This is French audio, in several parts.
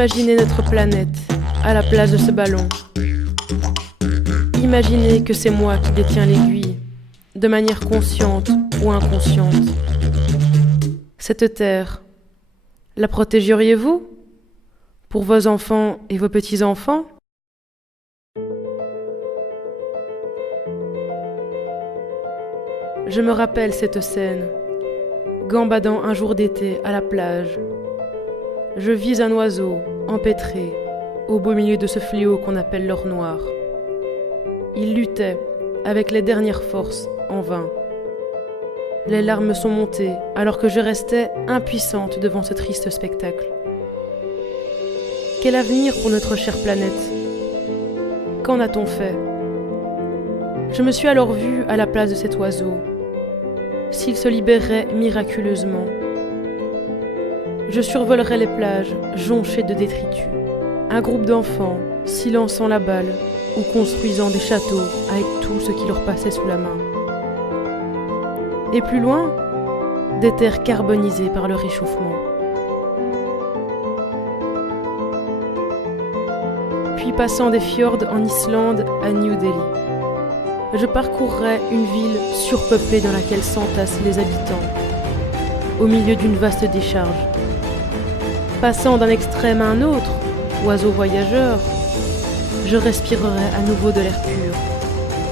Imaginez notre planète à la place de ce ballon. Imaginez que c'est moi qui détiens l'aiguille, de manière consciente ou inconsciente. Cette terre, la protégeriez-vous pour vos enfants et vos petits-enfants ? Je me rappelle cette scène, gambadant un jour d'été à la plage. Je vis un oiseau empêtré au beau milieu de ce fléau qu'on appelle l'or noir. Il luttait avec les dernières forces en vain. Les larmes me sont montées alors que je restais impuissante devant ce triste spectacle. Quel avenir pour notre chère planète ? Qu'en a-t-on fait ? Je me suis alors vue à la place de cet oiseau. S'il se libérait miraculeusement, je survolerais les plages jonchées de détritus. Un groupe d'enfants s'y lançant la balle ou construisant des châteaux avec tout ce qui leur passait sous la main. Et plus loin, des terres carbonisées par le réchauffement. Puis passant des fjords en Islande à New Delhi, je parcourrais une ville surpeuplée dans laquelle s'entassent les habitants, au milieu d'une vaste décharge. Passant d'un extrême à un autre, oiseau voyageur, je respirerai à nouveau de l'air pur,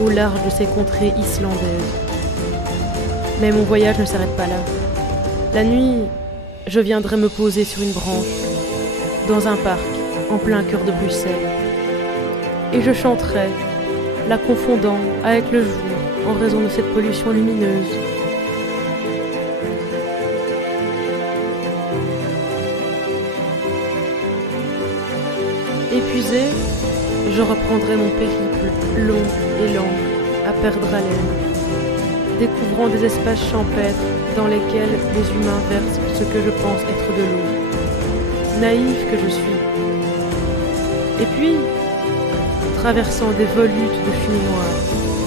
au large de ces contrées islandaises. Mais mon voyage ne s'arrête pas là. La nuit, je viendrai me poser sur une branche, dans un parc, en plein cœur de Bruxelles. Et je chanterai, la confondant avec le jour en raison de cette pollution lumineuse. Épuisé, je reprendrai mon périple long et lent, à perdre haleine, découvrant des espaces champêtres dans lesquels les humains versent ce que je pense être de l'eau. Naïf que je suis. Et puis, traversant des volutes de fumée noire,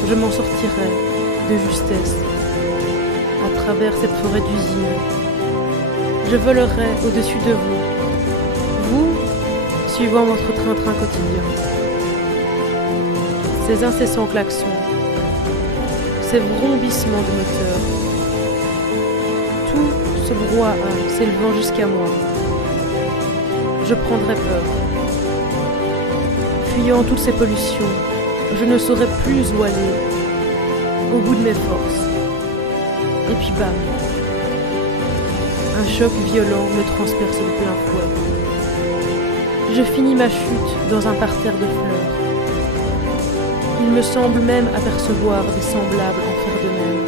je m'en sortirai de justesse. À travers cette forêt d'usines, je volerai au-dessus de vous, vous, suivant votre train-train quotidien. Ces incessants klaxons, ces vrombissements de moteur, tout ce brouhaha s'élevant jusqu'à moi, je prendrai peur. Fuyant toutes ces pollutions, je ne saurais plus où aller, au bout de mes forces. Et puis bam, un choc violent me transperce de plein fouet. Je finis ma chute dans un parterre de fleurs. Il me semble même apercevoir des semblables en faire de même.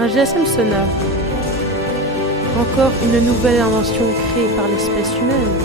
Un GSM sonna. Encore une nouvelle invention créée par l'espèce humaine.